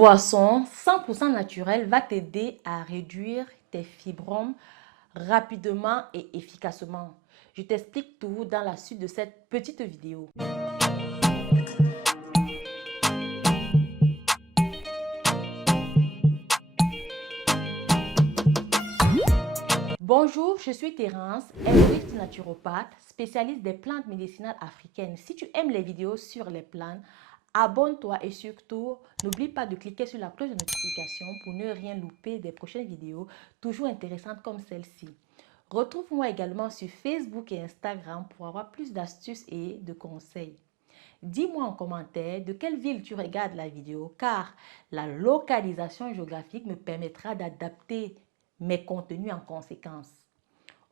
boisson 100% naturelle va t'aider à réduire tes fibromes rapidement et efficacement. Je t'explique tout dans la suite de cette petite vidéo. Bonjour, je suis Thérence, herboriste naturopathe, spécialiste des plantes médicinales africaines. Si tu aimes les vidéos sur les plantes, abonne-toi et surtout, n'oublie pas de cliquer sur la cloche de notification pour ne rien louper des prochaines vidéos toujours intéressantes comme celle-ci. Retrouve-moi également sur Facebook et Instagram pour avoir plus d'astuces et de conseils. Dis-moi en commentaire de quelle ville tu regardes la vidéo car la localisation géographique me permettra d'adapter mes contenus en conséquence.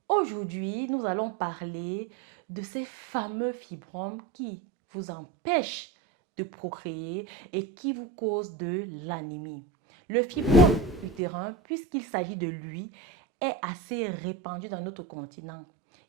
Aujourd'hui, nous allons parler de ces fameux fibromes qui vous empêchent de procréer et qui vous causent de l'anémie. Le fibrome utérin, puisqu'il s'agit de lui, est assez répandu dans notre continent.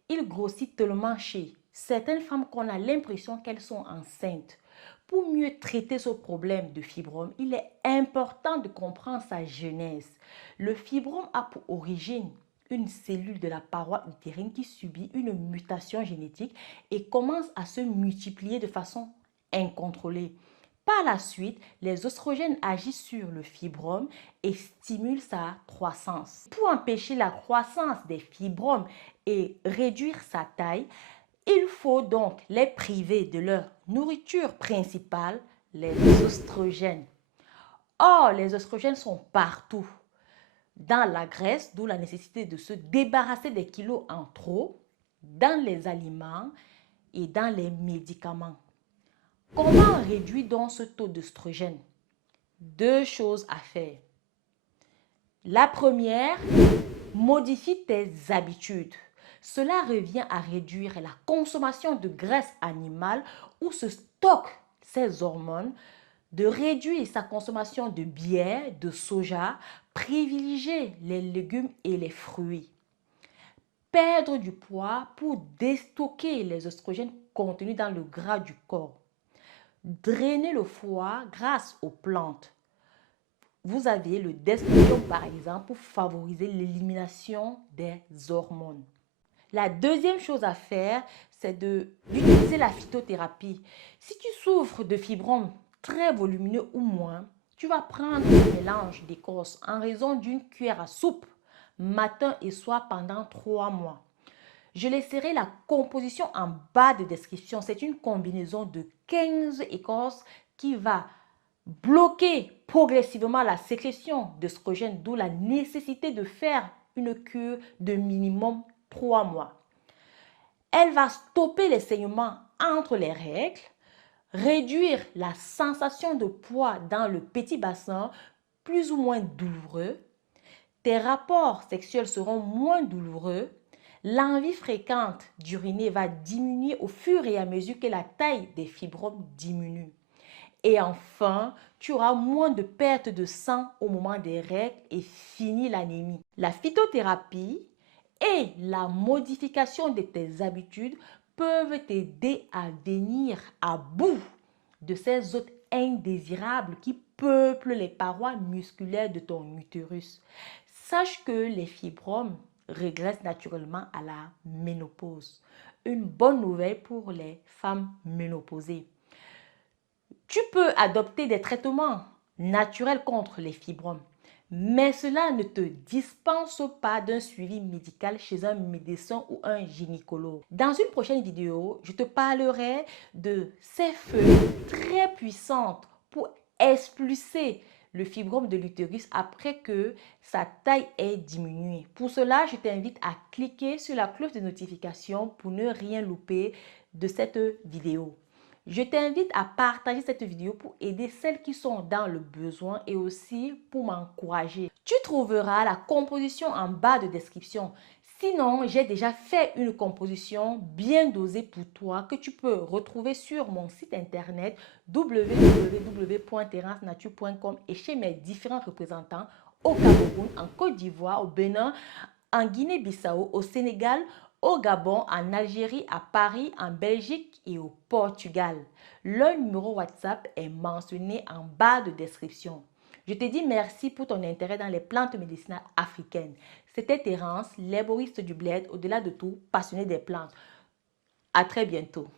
Il grossit tellement chez certaines femmes qu'on a l'impression qu'elles sont enceintes. Pour mieux traiter ce problème de fibrome, il est important de comprendre sa genèse. Le fibrome a pour origine une cellule de la paroi utérine qui subit une mutation génétique et commence à se multiplier de façon incontrôlée. Par la suite, les oestrogènes agissent sur le fibrome et stimulent sa croissance. Pour empêcher la croissance des fibromes et réduire sa taille, il faut donc les priver de leur nourriture principale, les oestrogènes. Or, les oestrogènes sont partout dans la graisse, d'où la nécessité de se débarrasser des kilos en trop, dans les aliments et dans les médicaments. Comment réduire donc ce taux d'œstrogène? Deux choses à faire. La première, modifie tes habitudes. Cela revient à réduire la consommation de graisse animale où se stockent ces hormones, de réduire sa consommation de bière, de soja, privilégier les légumes et les fruits. Perdre du poids pour déstocker les oestrogènes contenus dans le gras du corps. Drainer le foie grâce aux plantes. Vous avez le desmodium par exemple pour favoriser l'élimination des hormones. La deuxième chose à faire, c'est d'utiliser la phytothérapie. Si tu souffres de fibromes très volumineux ou moins, tu vas prendre un mélange d'écorce en raison d'une cuillère à soupe matin et soir pendant 3 mois. Je laisserai la composition en bas de description. C'est une combinaison de 15 écorces qui va bloquer progressivement la sécrétion d'œstrogènes, d'où la nécessité de faire une cure de minimum 3 mois. Elle va stopper les saignements entre les règles, réduire la sensation de poids dans le petit bassin, plus ou moins douloureux. Tes rapports sexuels seront moins douloureux. L'envie fréquente d'uriner va diminuer au fur et à mesure que la taille des fibromes diminue. Et enfin, tu auras moins de perte de sang au moment des règles et fini l'anémie. La phytothérapie et la modification de tes habitudes peuvent t'aider à venir à bout de ces hôtes indésirables qui peuplent les parois musculaires de ton utérus. Sache que les fibromes régressent naturellement à la ménopause. Une bonne nouvelle pour les femmes ménopausées. Tu peux adopter des traitements naturels contre les fibromes, mais cela ne te dispense pas d'un suivi médical chez un médecin ou un gynécologue. Dans une prochaine vidéo, je te parlerai de ces feuilles très puissantes pour expulser le fibrome de l'utérus après que sa taille ait diminué. Pour cela, je t'invite à cliquer sur la cloche de notification pour ne rien louper de cette vidéo. Je t'invite à partager cette vidéo pour aider celles qui sont dans le besoin et aussi pour m'encourager. Tu trouveras la composition en bas de description. Sinon, j'ai déjà fait une composition bien dosée pour toi que tu peux retrouver sur mon site internet www.terencenature.com et chez mes différents représentants au Cameroun, en Côte d'Ivoire, au Bénin, en Guinée-Bissau, au Sénégal, au Gabon, en Algérie, à Paris, en Belgique et au Portugal. Leur numéro WhatsApp est mentionné en bas de description. Je te dis merci pour ton intérêt dans les plantes médicinales africaines. C'était Terence, l'herboriste du bled, au-delà de tout, passionné des plantes. À très bientôt.